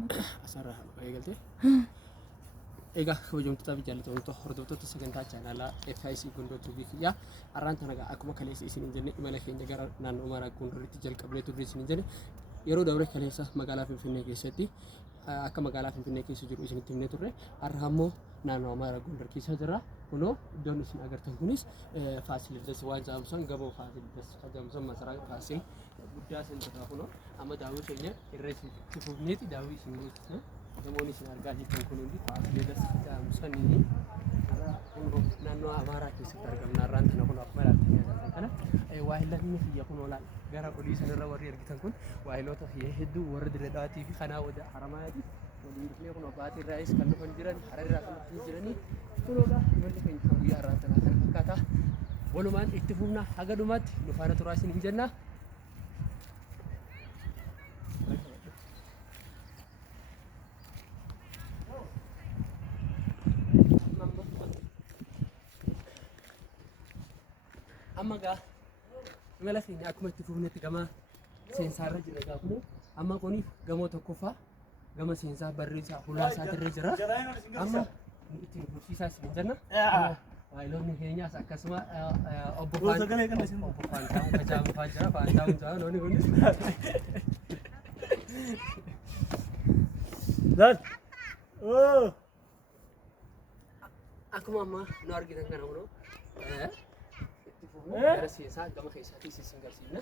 Asarraa eegalte. Egaa kabajamtoota jaallattoota hordoftoota sagantaa chaanaalaa FIC Gondoo TV kiyyaa har'aan tana akkuma kaleessa isin jenne imala keenya gara naannoo Amaaraa Gondoritti jalqabnee turre isin jenne yeroo dabre kaleessa magaalaa Finfinnee keessatti akka magaalaa Finfinnee keessa jiru isinitti himnee turre har'a ammoo naannoo Amaaraa Gondor keessa jira. Kunoo iddoon isin agartan kunis Faasiliidas waan jedhamu gamoo Faasiliidas jedhamu masaraa Faasil guddaa isin irraa kunoo amma daawwii keenya irra itti fufneeti daawwii isin gootisa. Namoonni isin argaa jirtan kun hundi Faasiliidas jedhamu sanii naannoo Amaaraa keessatti argamna. Har'aan tana kun akkuma ilaaltan agartan kana waahiloonni biyya kun oolan gara olii sanarra warri argitan kun waahiloota hedduu warra Dirredhawaatii fi kanaa wada Haramaayyaati. Waliin dhufnee kun Abbaatii irraayis kan dhufan jiran Hararraa kan dhufan jiranii kunuudha imalli keenya guyyaa har'aan tana kana fakkaata. Walumaan itti fufna haga dhumaatti nu faana turaa isin hin jenna. Amma gaa imala keenya akkuma itti fufnetti gama seensaarra jira gaa kun amma kuni gamoo tokkoffaa gama seensaa barreessaa hulaasaa dirree jira. Amma itti fufsiisaa isin jenna. Waayiloonni keenyaas akkasuma obbo Faantaa'uu Kajaamufaa jira. Faantaa'uun jira noonni kunis. Akkuma amma nu argitan kana kunoo itti fufnee gara seensaa gama keessaatii isin garsiifna.